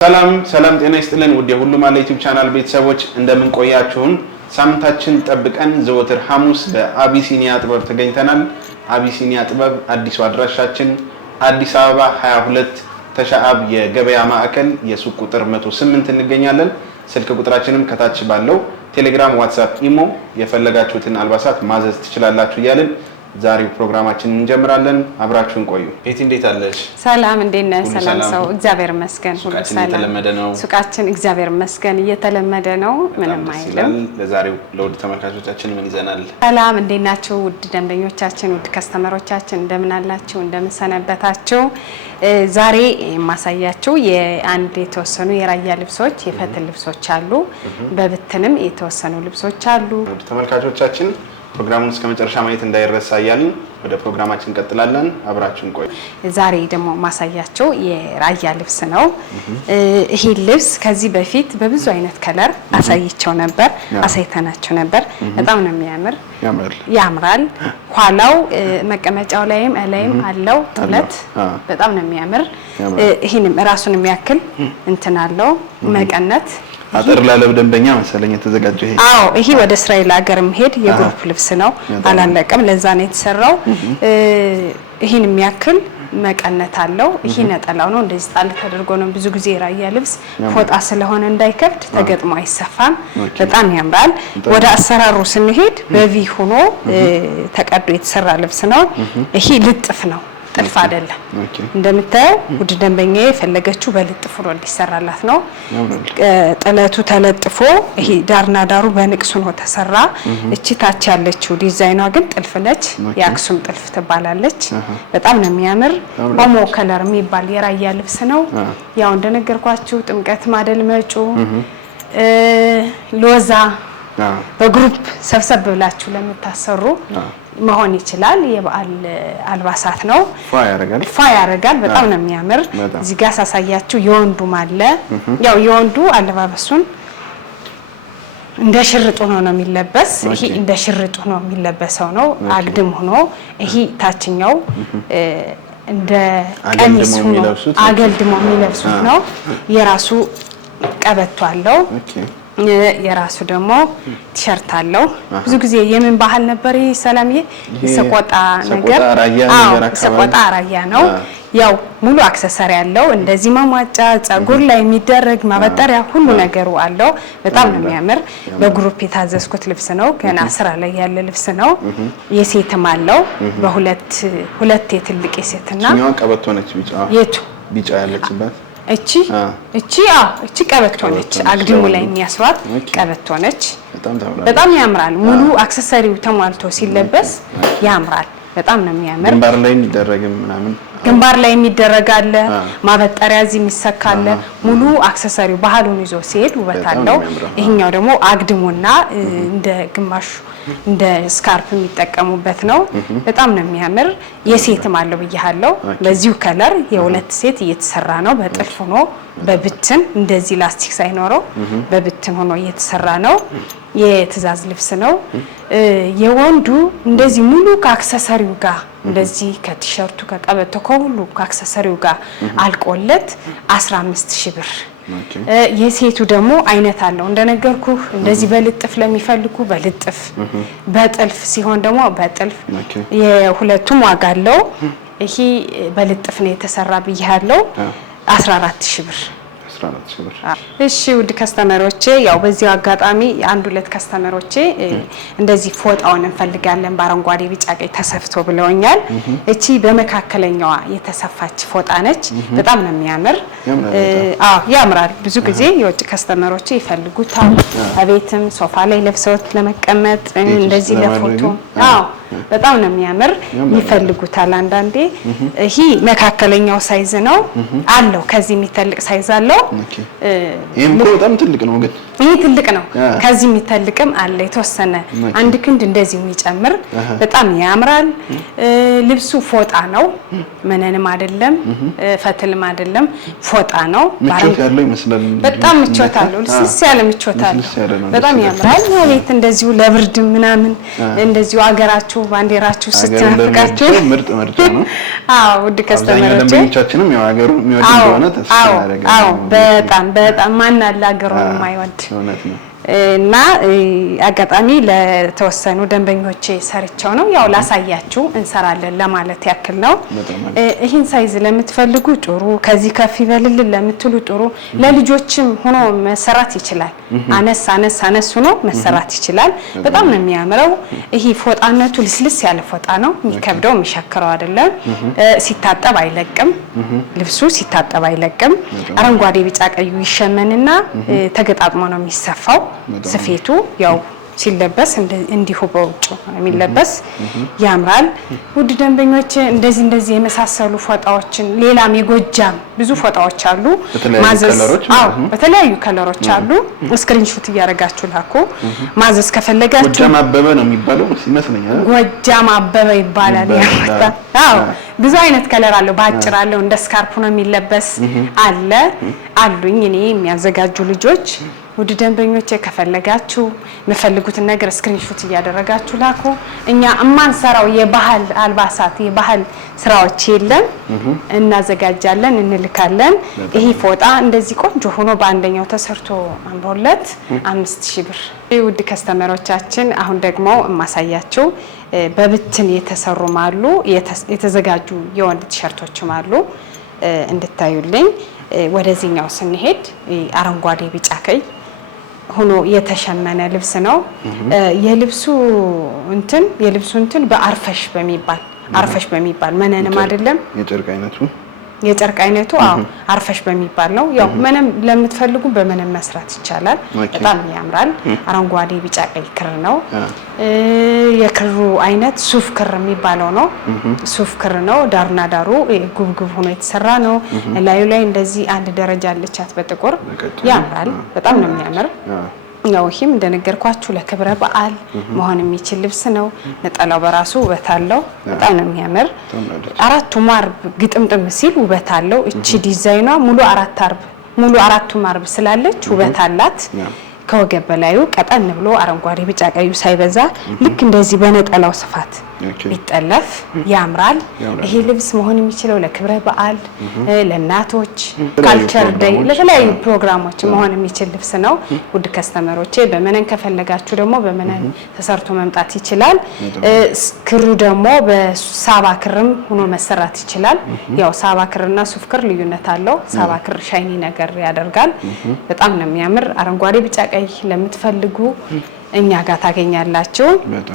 ሰላም ጤና ይስጥልን ውድ የሁሉ ማለ ዩቲዩብ ቻናል ቤተሰቦች እንደምን ቆያችሁን? ሳምንታችን ጠብቀን ዘወትር ሐሙስ በአቢሲኒያ ጥበብ ተገኝተናል። አቢሲኒያ ጥበብ አዲሱ አድራሻችን አዲስ አበባ 22 ተሻአብ የገበያ ማዕከል የሱቅ ቁጥር 108 እንገኛለን። ስልክ ቁጥራችንም ከታች ባለው ቴሌግራም፣ ዋትስአፕ፣ ኢሞ የፈለጋችሁትን አልባሳት ማዘዝ ትችላላችሁ እያልን ዛሬው ፕሮግራማችንን እንጀምራለን። አብራችሁን ቆዩ። ቤቲ እንዴት አለሽ? ሰላም እንዴት ነህ? ሰላም ሰው እግዚአብሔር ይመስገን ሁሉ ሰላም። እየተለመደ ነው ሱቃችን እግዚአብሔር ይመስገን እየተለመደ ነው። ምንም አይልም። ለዛሬው ለውድ ተመልካቾቻችን ምን ይዘናል? ሰላም እንዴት ናችሁ? ውድ ደንበኞቻችን፣ ውድ ከስተመሮቻችን እንደምን አላችሁ? እንደምን ሰነበታችሁ? ዛሬ የማሳያችሁ የአንድ የተወሰኑ የራያ ልብሶች የፈትል ልብሶች አሉ። በብትንም የተወሰኑ ልብሶች አሉ። ውድ ተመልካቾቻችን ፕሮግራሙን እስከ መጨረሻ ማየት እንዳይረሳ እያልን ወደ ፕሮግራማችን እንቀጥላለን። አብራችሁን ቆዩ። ዛሬ ደግሞ ማሳያቸው የራያ ልብስ ነው። ይሄ ልብስ ከዚህ በፊት በብዙ አይነት ከለር አሳይተናቸው ነበር። በጣም ነው የሚያምር፣ ያምራል። ኋላው መቀመጫው ላይም አለው ጥለት በጣም ነው የሚያምር። ይሄንም ራሱን የሚያክል እንትን አለው መቀነት አጥር ላለው ደንበኛ መሰለኝ የተዘጋጀው ይሄ። ይሄ ወደ እስራኤል ሀገር መሄድ የግሩፕ ልብስ ነው። አላለቀም፣ ለዛ ነው የተሰራው። ይሄን የሚያክል መቀነት አለው። ይሄ ነጠላው ነው፣ እንደዚህ ጣል ተደርጎ ነው። ብዙ ጊዜ ራያ ልብስ ፎጣ ስለሆነ እንዳይከብድ ተገጥሞ አይሰፋም። በጣም ያምራል። ወደ አሰራሩ ስንሄድ በቪ ሆኖ ተቀዶ የተሰራ ልብስ ነው። ይሄ ልጥፍ ነው፣ ጥልፍ አይደለም። እንደምታየው ውድ ደንበኛዬ የፈለገችው በልጥፍ ነው እንዲሰራላት ነው። ጥለቱ ተለጥፎ ይሄ ዳርና ዳሩ በንቅሱ ነው ተሰራ። እቺ ታች ያለችው ዲዛይኗ ግን ጥልፍ ነች። የአክሱም ጥልፍ ትባላለች። በጣም ነው የሚያምር። ኦሞ ከለር የሚባል የራያ ልብስ ነው። ያው እንደነገርኳችሁ ጥምቀት ማደል መጩ ሎዛ በግሩፕ ሰብሰብ ብላችሁ ለምታሰሩ መሆን ይችላል። የበዓል አልባሳት ነው። ፋ ያረጋል። በጣም ነው የሚያምር። እዚህ ጋር ሳሳያችሁ የወንዱም አለ። ያው የወንዱ አለባበሱን እንደ ሽርጥ ሆኖ ነው የሚለበስ። ይሄ እንደ ሽርጥ ሆኖ የሚለበሰው ነው። አግድም ሆኖ ይሄ ታችኛው እንደ ቀሚስ ሆኖ አገልድሞ የሚለብሱት ነው። የራሱ ቀበቶ አለው። የራሱ ደግሞ ቲሸርት አለው። ብዙ ጊዜ የምን ባህል ነበር ይሄ ሰላምዬ? ሰቆጣ ነገር። ሰቆጣ ራያ ነው። ያው ሙሉ አክሰሰሪ ያለው እንደዚህ ማሟጫ ጸጉር ላይ የሚደረግ ማበጠሪያ ሁሉ ነገሩ አለው። በጣም ነው የሚያምር። በግሩፕ የታዘዝኩት ልብስ ነው። ገና ስራ ላይ ያለ ልብስ ነው። የሴትም አለው በሁለት የትልቅ የሴትና ነው። ቀበቶ ነች ቢጫ ያለችበት እቺ ቀበቶ ነች። አግድሙ ላይ የሚያስሯት ቀበቶ ነች። በጣም ያምራል። ሙሉ አክሰሰሪው ተሟልቶ ሲለበስ ያምራል። በጣም ነው የሚያምር። ግንባር ላይ የሚደረግ አለ። ማበጠሪያ እዚህ የሚሰካለ። ሙሉ አክሰሰሪው ባህሉን ይዞ ሲሄድ ውበት አለው። ይሄኛው ደግሞ አግድሙና እንደ ግማሹ እንደ ስካርፕ የሚጠቀሙበት ነው። በጣም ነው የሚያምር። የሴትም አለው ብያለሁ። በዚሁ ከለር የሁለት ሴት እየተሰራ ነው። በጥልፍ ሆኖ በብትን እንደዚህ ላስቲክ ሳይኖረው በብትን ሆኖ እየተሰራ ነው። የትእዛዝ ልብስ ነው። የወንዱ እንደዚህ ሙሉ ከአክሰሰሪው ጋር እንደዚህ ከቲሸርቱ ከቀበቶ ከሁሉ ከአክሰሰሪው ጋር አልቆለት 15000 ብር። የሴቱ ደግሞ አይነት አለው እንደነገርኩ። እንደዚህ በልጥፍ ለሚፈልጉ በልጥፍ፣ በጥልፍ ሲሆን ደግሞ በጥልፍ። የሁለቱም ዋጋ አለው። ይሄ በልጥፍ ነው የተሰራ ብያለሁ 14000 ብር። እሺ ውድ ከስተመሮቼ፣ ያው በዚህ አጋጣሚ አንድ ሁለት ከስተመሮቼ እንደዚህ ፎጣውን እንፈልጋለን በአረንጓዴ ቢጫ ቀይ ተሰፍቶ ብለውኛል። እቺ በመካከለኛዋ የተሰፋች ፎጣ ነች። በጣም ነው የሚያምር። ያምራል። ብዙ ጊዜ የውጭ ከስተመሮቼ ይፈልጉታል። በቤትም ሶፋ ላይ ለብሰውት ለመቀመጥ እንደዚህ ለፎቶ በጣም ነው የሚያምር። ይፈልጉታል አንዳንዴ። ይሄ መካከለኛው ሳይዝ ነው አለው። ከዚህ የሚተልቅ ሳይዝ አለው። ይሄም በጣም ትልቅ ነው። ግን ይሄ ትልቅ ነው። ከዚህ የሚተልቅም አለ የተወሰነ አንድ ክንድ እንደዚህ የሚጨምር። በጣም ያምራል። ልብሱ ፎጣ ነው። መነንም አይደለም ፈትልም አይደለም፣ ፎጣ ነው። ያለው ይመስላል። በጣም ምቾት አለው። ልስስ ያለ ምቾት አለው። በጣም ያምራል። ማለት እንደዚሁ ለብርድ ምናምን እንደዚሁ አገራችሁ ሀገራችሁ ባንዲራችሁ ስትናፍቃችሁ ምርጥ ነው። አዎ ውድ ከስተመሮቼ ደንበኞቻችንም ያው ሀገሩን የሚወድ እንደሆነ ተስፋ ያደርጋለሁ። አዎ በጣም ማን አለ ሀገሩን የማይወድ እውነት ነው። እና አጋጣሚ ለተወሰኑ ደንበኞቼ ሰርቻው ነው ያው ላሳያችሁ እንሰራለን ለማለት ያክል ነው። ይሄን ሳይዝ ለምትፈልጉ ጥሩ ከዚህ ከፍ ይበልልን ለምትሉ ጥሩ ለልጆችም ሆኖ መሰራት ይችላል። አነስ ሆኖ መሰራት ይችላል። በጣም ነው የሚያምረው። ይሄ ፎጣነቱ ልስልስ ያለ ፎጣ ነው። የሚከብደው የሚሸክረው አይደለም። ሲታጠብ አይለቅም። ልብሱ ሲታጠብ አይለቅም። አረንጓዴ ቢጫ ቀዩ ይሸመንና ተገጣጥሞ ነው የሚሰፋው። ስፌቱ ያው ሲለበስ እንዲሁ በውጭ የሚለበስ ያምራል። ውድ ደንበኞች እንደዚህ የመሳሰሉ ፎጣዎችን ሌላም የጎጃም ብዙ ፎጣዎች አሉ። በተለያዩ ከለሮች አሉ። ስክሪንሾት እያደረጋችሁ ላኩ። ማዘዝ ከፈለጋችሁ ጎጃም አበበ ነው የሚባለው ይመስለኛል። ጎጃም አበበ ይባላል። ያወጣ ብዙ አይነት ከለር አለው። ባጭር አለው እንደ ስካርፕ ነው የሚለበስ አሉኝ እኔ የሚያዘጋጁ ልጆች። ውድ ደንበኞቼ ከፈለጋችሁ የምፈልጉትን ነገር ስክሪንሾት እያደረጋችሁ ላኩ። እኛ እማንሰራው የባህል አልባሳት የባህል ስራዎች የለም፣ እናዘጋጃለን፣ እንልካለን። ይሄ ፎጣ እንደዚህ ቆንጆ ሆኖ በአንደኛው ተሰርቶ አንበውለት 5000 ብር። ውድ ከስተመሮቻችን አሁን ደግሞ የማሳያችሁ በብትን የተሰሩም አሉ፣ የተዘጋጁ የወንድ ቲሸርቶችም አሉ እንድታዩልኝ። ወደዚህኛው ስንሄድ አረንጓዴ ቢጫ ቀይ ሆኖ የተሸመነ ልብስ ነው። የልብሱ እንትን በአርፈሽ በሚባል መነንም አይደለም የጨርቅ አይነቱ አርፈሽ በሚባል ነው። ያው መነም ለምትፈልጉ በመነም መስራት ይቻላል። በጣም ያምራል። አረንጓዴ ቢጫ ቀይ ክር ነው። የክሩ አይነት ሱፍ ክር የሚባለው ነው። ሱፍ ክር ነው። ዳርና ዳሩ ጉብጉብ ሆኖ የተሰራ ነው። ላዩ ላይ እንደዚህ አንድ ደረጃ አለቻት በጥቁር ያምራል። በጣም ነው የሚያምር። ያው ይሄም እንደነገርኳችሁ ለክብረ በዓል መሆን የሚችል ልብስ ነው። ነጠላው በራሱ ውበት አለው። በጣም ነው የሚያምር። አራቱም አርብ ግጥምጥም ሲል ውበት አለው። እቺ ዲዛይኗ ሙሉ አራቱም አርብ ስላለች ውበት አላት። ከወገብ በላዩ ቀጠን ብሎ አረንጓዴ ቢጫ ቀዩ ሳይበዛ ልክ እንደዚህ በነጠላው ስፋት ቢጠለፍ ያምራል። ይሄ ልብስ መሆን የሚችለው ለክብረ በዓል፣ ለእናቶች፣ ካልቸር ዴይ፣ ለተለያዩ ፕሮግራሞች መሆን የሚችል ልብስ ነው። ውድ ከስተመሮቼ በመነን ከፈለጋችሁ ደግሞ በመነን ተሰርቶ መምጣት ይችላል። ክሩ ደግሞ በሳባ ክርም ሆኖ መሰራት ይችላል። ያው ሳባ ክርና ሱፍ ክር ልዩነት አለው። ሳባ ክር ሻይኒ ነገር ያደርጋል። በጣም ነው የሚያምር። አረንጓዴ ቢጫ ቀይ ለምትፈልጉ እኛ ጋር ታገኛላችሁ።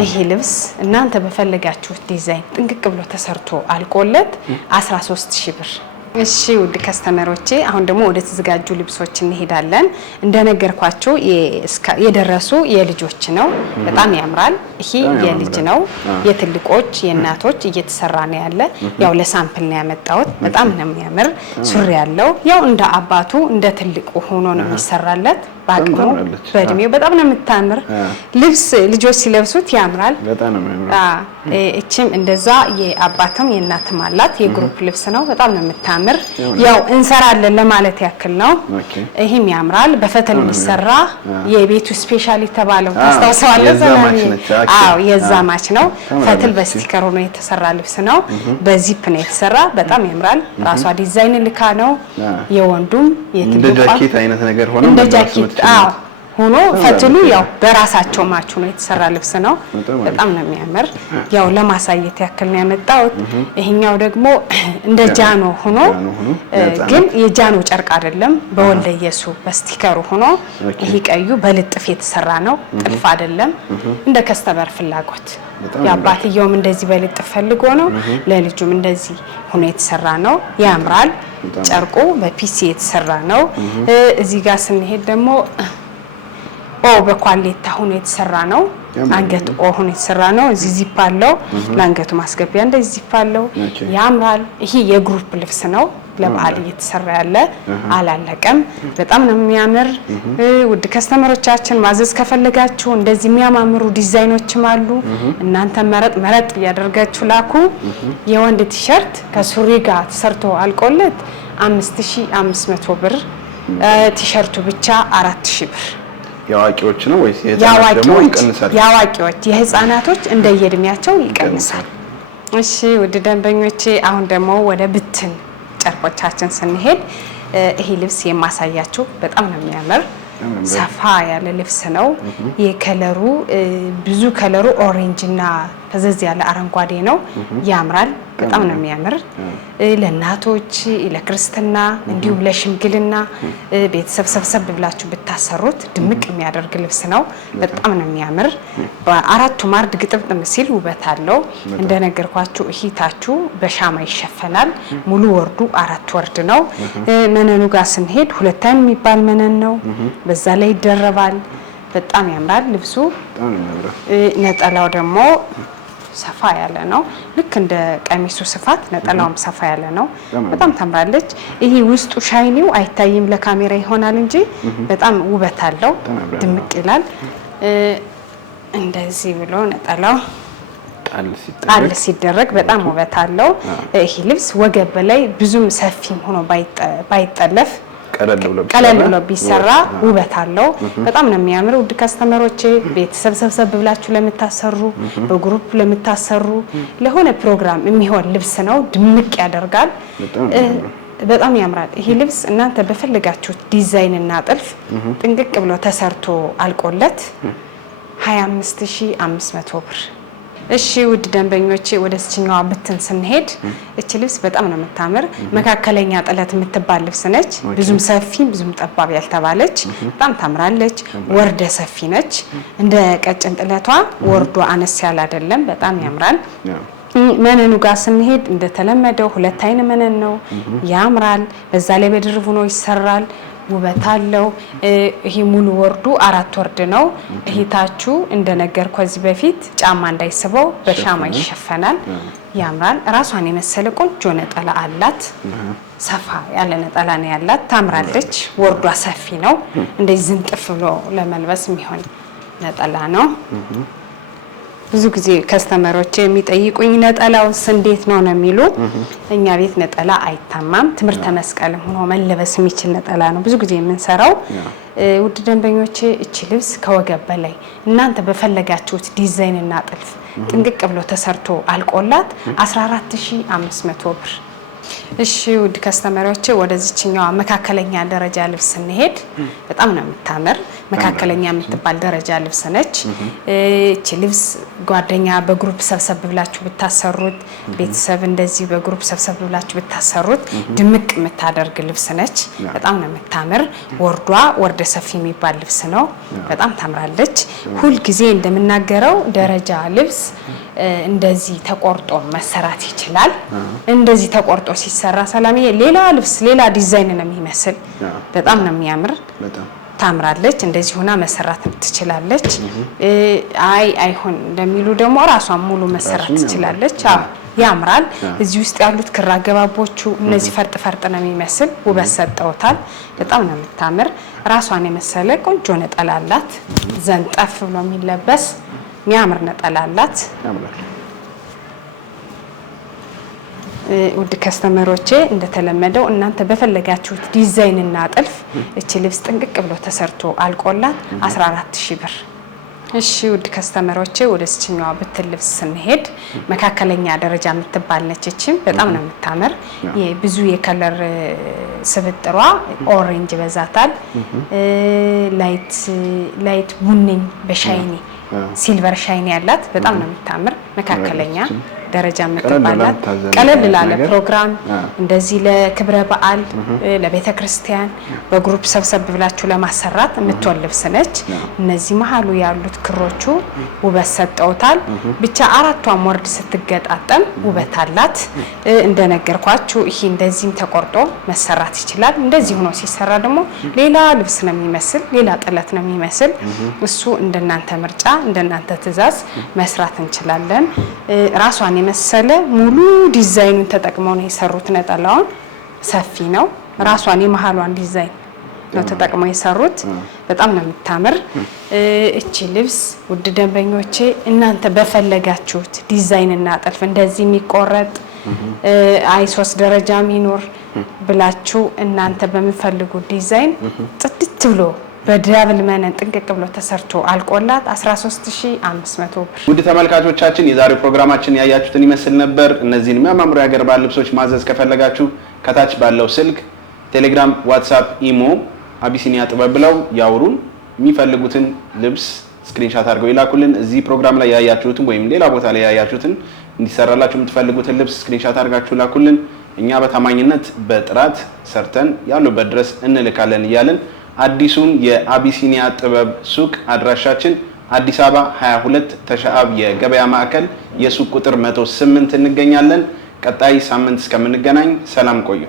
ይሄ ልብስ እናንተ በፈለጋችሁት ዲዛይን ጥንቅቅ ብሎ ተሰርቶ አልቆለት 13000 ብር። እሺ ውድ ከስተመሮቼ አሁን ደግሞ ወደ ተዘጋጁ ልብሶች እንሄዳለን። እንደነገርኳችሁ የደረሱ የልጆች ነው። በጣም ያምራል። ይሄ የልጅ ነው። የትልቆች የእናቶች እየተሰራ ነው ያለ። ያው ለሳምፕል ነው ያመጣሁት። በጣም ነው የሚያምር። ሱሪ ያለው ያው እንደ አባቱ እንደ ትልቁ ሆኖ ነው የሚሰራለት። ባቅሙ በእድሜው በጣም ነው የምታምር ልብስ። ልጆች ሲለብሱት ያምራል። እቺም እንደዛ የአባትም የእናትም አላት። የግሩፕ ልብስ ነው። በጣም ነው የምታምር። ያው እንሰራለን ለማለት ያክል ነው። ይሄም ያምራል። በፈትል የሚሰራ የቤቱ ስፔሻል የተባለው ታስታውሳለህ? የዛ ማች ነው። ፈትል በስቲከር ሆኖ የተሰራ ልብስ ነው። በዚፕ ነው የተሰራ። በጣም ያምራል። ራሷ ዲዛይን ልካ ነው። የወንዱም የትልቋ እንደ ጃኬት አይነት ነገር ሆኖ እንደ ጃኬት ሆኖ ፈትሉ ያው በራሳቸው ማቹ ነው የተሰራ ልብስ ነው። በጣም ነው የሚያምር። ያው ለማሳየት ያክል ነው ያመጣሁት። ይሄኛው ደግሞ እንደ ጃኖ ሆኖ ግን የጃኖ ጨርቅ አይደለም። በወልደየሱ በስቲከሩ ሆኖ ይሄ ቀዩ በልጥፍ የተሰራ ነው። ጥልፍ አይደለም። እንደ ከስተመር ፍላጎት የአባትየውም እንደዚህ በልጥፍ ፈልጎ ነው። ለልጁም እንደዚህ ሆኖ የተሰራ ነው። ያምራል። ጨርቁ በፒሲ የተሰራ ነው። እዚህ ጋር ስንሄድ ደግሞ በኳሌታ ሆኖ የተሰራ ነው። አንገት ሆኖ የተሰራ ነው። እዚህ ዚፕ አለው። ለአንገቱ ማስገቢያ እንደዚህ ዚፕ አለው። ያምራል። ይሄ የግሩፕ ልብስ ነው። ለበዓል እየተሰራ ያለ አላለቀም። በጣም ነው የሚያምር። ውድ ከስተመሮቻችን ማዘዝ ከፈለጋችሁ እንደዚህ የሚያማምሩ ዲዛይኖችም አሉ። እናንተ መረጥ እያደረጋችሁ ላኩ። የወንድ ቲሸርት ከሱሪ ጋር ተሰርቶ አልቆለት 5500 ብር። ቲሸርቱ ብቻ 4000 ብር። ያዋቂዎች ነው ወይስ የህፃናት ደግሞ ይቀንሳል? ያዋቂዎች የህፃናቶች እንደየእድሜያቸው ይቀንሳል። እሺ ውድ ደንበኞቼ አሁን ደግሞ ወደ ብትን ጨርቆቻችን ስንሄድ ይሄ ልብስ የማሳያችሁ በጣም ነው የሚያምር ሰፋ ያለ ልብስ ነው። የከለሩ ብዙ ከለሩ ኦሬንጅ እና ፈዘዝ ያለ አረንጓዴ ነው። ያምራል። በጣም ነው የሚያምር። ለእናቶች ለክርስትና እንዲሁም ለሽምግልና ቤተሰብ ሰብሰብ ብላችሁ ብታሰሩት ድምቅ የሚያደርግ ልብስ ነው። በጣም ነው የሚያምር። በአራቱ ማርድ ግጥምጥም ሲል ውበት አለው። እንደነገርኳችሁ እሂታችሁ በሻማ ይሸፈናል። ሙሉ ወርዱ 4 ወርድ ነው። መነኑ ጋር ስንሄድ 2 አይን የሚባል መነን ነው። በዛ ላይ ይደረባል። በጣም ያምራል ልብሱ። ነጠላው ደግሞ ሰፋ ያለ ነው። ልክ እንደ ቀሚሱ ስፋት ነጠላውም ሰፋ ያለ ነው። በጣም ታምራለች። ይሄ ውስጡ ሻይኒው አይታይም ለካሜራ ይሆናል እንጂ በጣም ውበት አለው። ድምቅ ይላል። እንደዚህ ብሎ ነጠላው ጣል ሲደረግ በጣም ውበት አለው። ይሄ ልብስ ወገብ ላይ ብዙም ሰፊም ሆኖ ባይጠለፍ ቀለል ብሎ ቢሰራ ውበት አለው። በጣም ነው የሚያምር። ውድ ከስተመሮቼ ቤተሰብ ሰብሰብ ብላችሁ ለምታሰሩ በግሩፕ ለምታሰሩ ለሆነ ፕሮግራም የሚሆን ልብስ ነው። ድምቅ ያደርጋል። በጣም ያምራል። ይሄ ልብስ እናንተ በፈለጋችሁት ዲዛይን እና ጥልፍ ጥንቅቅ ብሎ ተሰርቶ አልቆለት 25500 ብር። እሺ ውድ ደንበኞቼ ወደ እችኛዋ ብትን ስንሄድ እቺ ልብስ በጣም ነው የምታምር። መካከለኛ ጥለት የምትባል ልብስ ነች። ብዙም ሰፊ ብዙም ጠባብ ያልተባለች በጣም ታምራለች። ወርደ ሰፊ ነች። እንደ ቀጭን ጥለቷ ወርዶ አነስ ያለ አይደለም። በጣም ያምራል። መነኑ ጋር ስንሄድ እንደተለመደው 2 አይን መነን ነው። ያምራል። በዛ ላይ በድርብ ሆኖ ይሰራል። ውበት አለው። ይሄ ሙሉ ወርዱ 4 ወርድ ነው። እሂታችሁ እንደነገር ከዚህ በፊት ጫማ እንዳይስበው በሻማ ይሸፈናል። ያምራል። ራሷን የመሰለ ቆንጆ ነጠላ አላት። ሰፋ ያለ ነጠላ ነው ያላት። ታምራለች። ወርዷ ሰፊ ነው። እንደዚህ ዝንጥፍ ብሎ ለመልበስ የሚሆን ነጠላ ነው። ብዙ ጊዜ ከስተመሮች የሚጠይቁኝ ነጠላውስ እንዴት ነው የሚሉ። እኛ ቤት ነጠላ አይታማም። ትምህርተ መስቀልም ሆኖ መለበስ የሚችል ነጠላ ነው ብዙ ጊዜ የምንሰራው። ውድ ደንበኞቼ እቺ ልብስ ከወገብ በላይ እናንተ በፈለጋችሁት ዲዛይን እና ጥልፍ ጥንቅቅ ብሎ ተሰርቶ አልቆላት 14500 ብር። እሺ ውድ ከስተመሮቼ ወደዚህኛው መካከለኛ ደረጃ ልብስ እንሄድ። በጣም ነው የምታምር መካከለኛ የምትባል ደረጃ ልብስ ነች። እቺ ልብስ ጓደኛ በግሩፕ ሰብሰብ ብላችሁ ብታሰሩት ቤተሰብ እንደዚህ በግሩፕ ሰብሰብ ብላችሁ ብታሰሩት ድምቅ የምታደርግ ልብስ ነች። በጣም ነው የምታምር። ወርዷ ወርደ ሰፊ የሚባል ልብስ ነው። በጣም ታምራለች። ሁል ጊዜ እንደምናገረው ደረጃ ልብስ እንደዚህ ተቆርጦ መሰራት ይችላል። እንደዚህ ተቆርጦ ሲሰራ ሰላምዬ ሌላ ልብስ ሌላ ዲዛይን ነው የሚመስል። በጣም ነው የሚያምር። ታምራለች። እንደዚህ ሆና መሰራት ትችላለች። አይሆን እንደሚሉ ደግሞ ራሷን ሙሉ መሰራት ትችላለች። ያምራል። እዚህ ውስጥ ያሉት ክር አገባቦቹ እነዚህ ፈርጥ ነው የሚመስል ውበት ሰጠውታል። በጣም ነው የምታምር። ራሷን የመሰለ ቆንጆ ነጠላ አላት። ዘንጠፍ ብሎ የሚለበስ የሚያምር ነጠላ አላት። ውድ ከስተመሮቼ እንደተለመደው እናንተ በፈለጋችሁት ዲዛይን እና ጥልፍ እቺ ልብስ ጥንቅቅ ብሎ ተሰርቶ አልቆላት 14000 ብር። እሺ ውድ ከስተመሮቼ ወደ እችኛዋ ብትን ልብስ ስንሄድ መካከለኛ ደረጃ የምትባል ነች። እቺም በጣም ነው የምታምር። ብዙ የከለር ስብጥሯ ኦሬንጅ በዛታል። ላይት ቡኒ በሻይኒ ሲልቨር ሻይኒ ያላት በጣም ነው የምታምር። መካከለኛ ደረጃ የምትባላት ቀለል ላለ ፕሮግራም እንደዚህ ለክብረ በዓል ለቤተ ክርስቲያን በግሩፕ ሰብሰብ ብላችሁ ለማሰራት የምትወል ልብስ ነች። እነዚህ መሀሉ ያሉት ክሮቹ ውበት ሰጠውታል። ብቻ አራቷም ወርድ ስትገጣጠም ውበት አላት። እንደነገርኳችሁ ይሄ እንደዚህም ተቆርጦ መሰራት ይችላል። እንደዚህ ሆኖ ሲሰራ ደግሞ ሌላ ልብስ ነው የሚመስል፣ ሌላ ጥለት ነው የሚመስል። እሱ እንደናንተ ምርጫ እንደናንተ ትዕዛዝ መስራት እንችላለን። ራሷን የመሰለ ሙሉ ዲዛይኑን ተጠቅመው ነው የሰሩት። ነጠላውን ሰፊ ነው። ራሷን የመሃሏን ዲዛይን ነው ተጠቅመው የሰሩት። በጣም ነው የምታምር እቺ ልብስ። ውድ ደንበኞቼ እናንተ በፈለጋችሁት ዲዛይን እና ጥልፍ እንደዚህ የሚቆረጥ አይ3 ደረጃ ሚኖር ብላችሁ እናንተ በሚፈልጉት ዲዛይን ጽድት ብሎ በዳብል መነን ጥንቅቅ ብሎ ተሰርቶ አልቆላት 13500 ብር። ውድ ተመልካቾቻችን የዛሬው ፕሮግራማችን ያያችሁትን ይመስል ነበር። እነዚህን የሚያማምሩ የሀገር ባህል ልብሶች ማዘዝ ከፈለጋችሁ ከታች ባለው ስልክ ቴሌግራም፣ ዋትስአፕ፣ ኢሞ አቢሲኒያ ጥበብ ብለው ያውሩን። የሚፈልጉትን ልብስ ስክሪንሻት አድርገው ይላኩልን። እዚህ ፕሮግራም ላይ ያያችሁትን ወይም ሌላ ቦታ ላይ ያያችሁትን እንዲሰራላችሁ የምትፈልጉትን ልብስ ስክሪንሻት አድርጋችሁ ላኩልን። እኛ በታማኝነት በጥራት ሰርተን ያሉበት ድረስ እንልካለን እያልን አዲሱን የአቢሲኒያ ጥበብ ሱቅ አድራሻችን አዲስ አበባ 22 ተሻአብ የገበያ ማዕከል የሱቅ ቁጥር 108 እንገኛለን። ቀጣይ ሳምንት እስከምንገናኝ ሰላም ቆዩ።